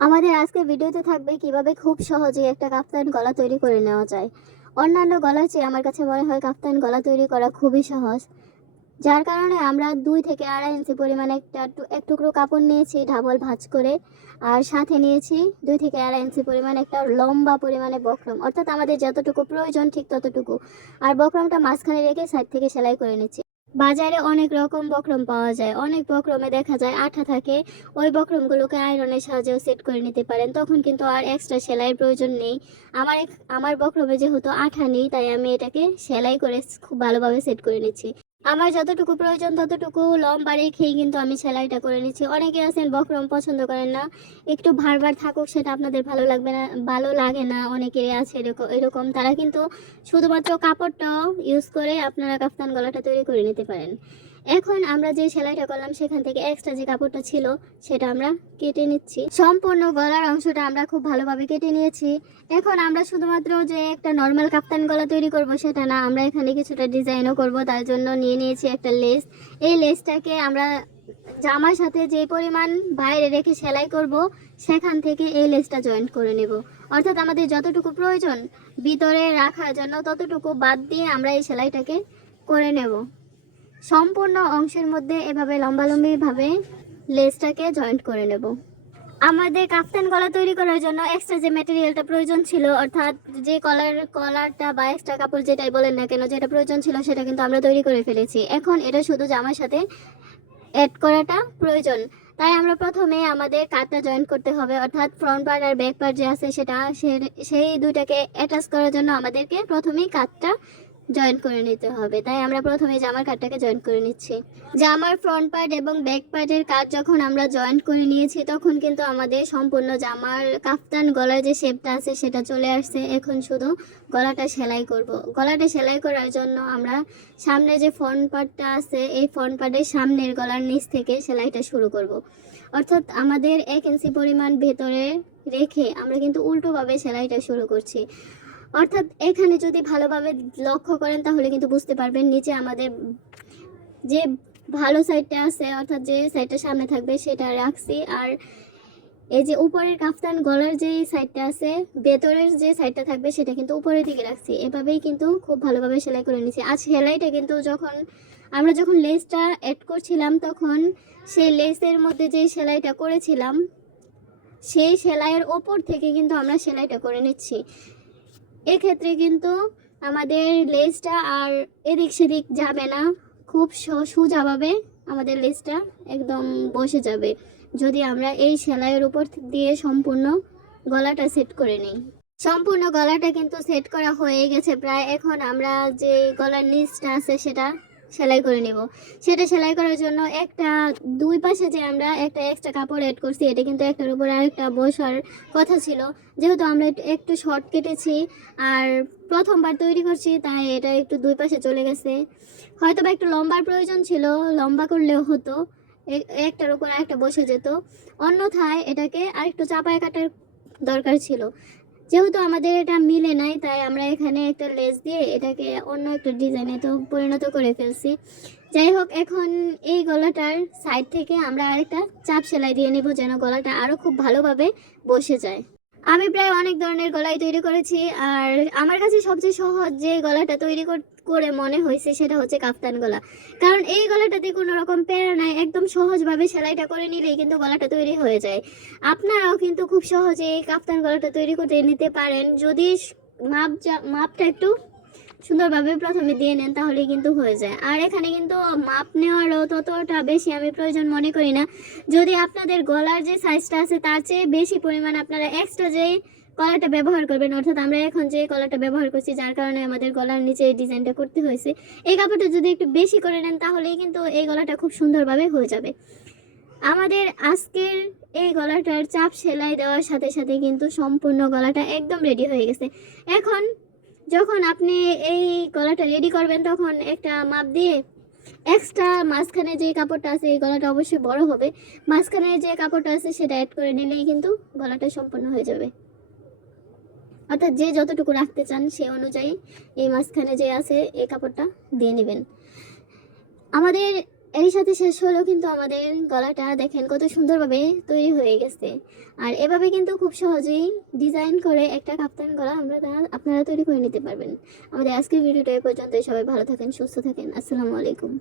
আমাদের আজকে ভিডিওতে থাকবে কীভাবে খুব সহজে একটা কাফতান গলা তৈরি করে নেওয়া যায়। অন্যান্য গলার চেয়ে আমার কাছে মনে হয় কাফতান গলা তৈরি করা খুবই সহজ। যার কারণে আমরা দুই থেকে আড়াই ইঞ্চি পরিমাণে একটা এক টুকরো কাপড় নিয়েছি ডাবল ভাঁজ করে, আর সাথে নিয়েছি দুই থেকে আড়াই ইঞ্চি পরিমাণে একটা লম্বা পরিমাণে বক্রম। অর্থাৎ আমাদের যতটুকু প্রয়োজন ঠিক ততটুকু। আর বক্রমটা মাঝখানে রেখে সাইড থেকে সেলাই করে নিচ্ছি। বাজারে অনেক রকম বক্রম পাওয়া যায়। অনেক বক্রমে দেখা যায় আঠা থাকে, ওই বক্রমগুলোকে আয়রনের সাহায্যেও সেট করে নিতে পারেন। তখন কিন্তু আর এক্সট্রা সেলাইয়ের প্রয়োজন নেই। আমার আমার বক্রমে যেহেতু আঠা নেই, তাই আমি এটাকে সেলাই করে খুব ভালোভাবে সেট করে নিচ্ছি। আমার যতটুকু প্রয়োজন, ততটুকু লম্বা রেখেই কিন্তু আমি সেলাইটা করে নিচ্ছি। অনেকে আছেন বকরম পছন্দ করেন না। একটু ভারবার থাকুক, সেটা আপনাদের ভালো লাগবে না, ভালো লাগে না। অনেকেরই আছে এরকম এরকম। তারা কিন্তু শুধুমাত্র কাপড়টা ইউজ করে আপনারা কাফতান গলাটা তৈরি করে নিতে পারেন। এখন আমরা যে সেলাইটা করলাম, সেখান থেকে এক্সট্রা যে কাপড়টা ছিল, সেটা আমরা কেটে নিচ্ছি। সম্পূর্ণ গলার অংশটা আমরা খুব ভালোভাবে কেটে নিয়েছি। এখন আমরা শুধুমাত্র যে একটা নর্মাল কাপ্তান গলা তৈরি করব, সেটা না, আমরা এখানে কিছুটা ডিজাইনও করব, তার জন্য নিয়ে নিয়েছি একটা লেস এই লেসটাকে আমরা জামার সাথে যে পরিমাণ বাইরে রেখে সেলাই করব, সেখান থেকে এই লেসটা জয়েন্ট করে নেব। অর্থাৎ আমাদের যতটুকু প্রয়োজন, ভিতরে রাখার জন্য ততটুকু বাদ দিয়ে আমরা এই সেলাইটাকে করে নেব। সম্পূর্ণ অংশের মধ্যে এভাবে লম্বালম্বিভাবে লেসটাকে জয়েন্ট করে নেব। আমাদের কাফতান গলা তৈরি করার জন্য এক্সট্রা যে ম্যাটেরিয়ালটা প্রয়োজন ছিল, অর্থাৎ যে কলার, কলারটা বা এক্সট্রা কাপড় যেটাই বলেন না কেন, যেটা প্রয়োজন ছিল সেটা কিন্তু আমরা তৈরি করে ফেলেছি। এখন এটা শুধু জামার সাথে অ্যাড করাটা প্রয়োজন। তাই আমরা প্রথমে আমাদের কাটটা জয়েন করতে হবে, অর্থাৎ ফ্রন্ট পার্ট আর ব্যাক পার্ট যে আছে সেটা সেই দুইটাকে অ্যাটাচ করার জন্য আমাদেরকে প্রথমেই কাটটা জয়েন করে নিতে হবে। তাই আমরা প্রথমে জামার কাটটাকে জয়েন করে নিচ্ছি। জামার ফ্রন্ট পার্ট এবং ব্যাক পার্টের কাট যখন আমরা জয়েন করে নিয়েছি, তখন কিন্তু আমাদের সম্পূর্ণ জামার কাফতান গলার যে শেপটা আছে, সেটা চলে আসছে। এখন শুধু গলাটা সেলাই করব। গলাটা সেলাই করার জন্য আমরা সামনে যে ফ্রন্ট পার্টটা আছে, এই ফ্রন্ট পার্টের সামনের গলার নিচ থেকে সেলাইটা শুরু করব। অর্থাৎ আমাদের এক ইঞ্চি পরিমাণ ভেতরে রেখে আমরা কিন্তু উল্টোভাবে সেলাইটা শুরু করছি। অর্থাৎ এখানে যদি ভালোভাবে লক্ষ্য করেন, তাহলে কিন্তু বুঝতে পারবেন নিচে আমাদের যে ভালো সাইডটা আছে, অর্থাৎ যে সাইডটা সামনে থাকবে সেটা রাখছি। আর এই যে উপরের কাফতান গলার যে সাইডটা আছে, ভেতরের যে সাইডটা থাকবে সেটা কিন্তু উপরের দিকে রাখছি। এভাবেই কিন্তু খুব ভালোভাবে সেলাই করে নিচ্ছি। আর সেলাইটা কিন্তু যখন আমরা যখন লেসটা অ্যাড করছিলাম, তখন সেই লেসের মধ্যে যে সেলাইটা করেছিলাম, সেই সেলাইয়ের ওপর থেকে কিন্তু আমরা সেলাইটা করে নিচ্ছি। এক্ষেত্রে কিন্তু আমাদের লেজটা আর এদিক সেদিক যাবে না। খুব সোজাভাবে আমাদের লেজটা একদম বসে যাবে। যদি আমরা এই সেলাইয়ের উপর দিয়ে সম্পূর্ণ গলাটা সেট করে নিই। সম্পূর্ণ গলাটা কিন্তু সেট করা হয়ে গেছে। প্রায় এখন আমরা যে গলার নিচটা আছে সেটা সেলাই করে নেব। সেটা সেলাই করার জন্য একটা দুই পাশে যে আমরা একটা এক্সট্রা কাপড় অ্যাড করছি, এটা কিন্তু একটার উপর আরেকটা বসার কথা ছিল। যেহেতু আমরা একটু- শর্ট কেটেছি আর প্রথমবার তৈরি করছি, তাই এটা একটু দুই পাশে চলে গেছে। হয়তো বা একটু লম্বার প্রয়োজন ছিল, লম্বা করলেও হতো একটার উপর আরেকটা বসে যেত। অন্যথায় এটাকে আরেকটু চাপায় কাটার দরকার ছিল। যেহেতু আমাদের এটা মিলে নাই, তাই আমরা এখানে একটা লেস দিয়ে এটাকে অন্য একটা ডিজাইনে তো পরিণত করে ফেলছি। যাই হোক, এখন এই গলাটার সাইড থেকে আমরা আরেকটা চাপ সেলাই দিয়ে নেব যেন গলাটা আরও খুব ভালোভাবে বসে যায়। আমি প্রায় অনেক ধরনের গলাই তৈরি করেছি, আর আমার কাছে সবচেয়ে সহজ যে গলাটা তৈরি করে মনে হয়েছে সেটা হচ্ছে কাফতান গলা। কারণ এই গলাটাতে কোনো রকম প্যারা নাই, একদম সহজভাবে সেলাইটা করে নিলেই কিন্তু গলাটা তৈরি হয়ে যায়। আপনারাও কিন্তু খুব সহজে এই কাফতান গলাটা তৈরি করে নিতে পারেন। যদি মাপ মাপটা একটু সুন্দরভাবে প্রথমে দিয়ে নেন তাহলে কিন্তু হয়ে যায়। আর এখানে কিন্তু মাপ নেওয়ারও ততটা বেশি আমি প্রয়োজন মনে করি না। যদি আপনাদের গলার যে সাইজটা আছে তার চেয়ে বেশি পরিমাণ আপনারা এক্সট্রা যে কলারটা ব্যবহার করবেন, অর্থাৎ আমরা এখন যে কলারটা ব্যবহার করছি, যার কারণে আমাদের গলার নিচে এই ডিজাইনটা করতে হয়েছে, এই কাপড়টা যদি একটু বেশি করে নেন তাহলেই কিন্তু এই গলাটা খুব সুন্দরভাবে হয়ে যাবে। আমাদের আজকের এই গলাটার চাপ সেলাই দেওয়ার সাথে সাথে কিন্তু সম্পূর্ণ গলাটা একদম রেডি হয়ে গেছে। এখন যখন আপনি এই গলাটা রেডি করবেন, তখন একটা মাপ দিয়ে এক্সট্রা মাঝখানে যে কাপড়টা আছে, এই গলাটা অবশ্যই বড় হবে। মাঝখানে যে কাপড়টা আছে, সেটা অ্যাড করে নিলেই কিন্তু গলাটা সম্পূর্ণ হয়ে যাবে। অর্থাৎ যে যতটুকু রাখতে চান, সে অনুযায়ী এই মাঝখানে যে আছে, এই কাপড়টা দিয়ে নেবেন। আমাদের এরই সাথে শেষ হলেও কিন্তু আমাদের গলাটা দেখেন কত সুন্দরভাবে তৈরি হয়ে গেছে। আর এভাবে কিন্তু খুব সহজেই ডিজাইন করে একটা কাপ্তান গলা আমরা আপনারা তৈরি করে নিতে পারবেন। আমাদের আজকের ভিডিওটা এ পর্যন্ত সবাই ভালো থাকেন, সুস্থ থাকেন। আসসালামু আলাইকুম।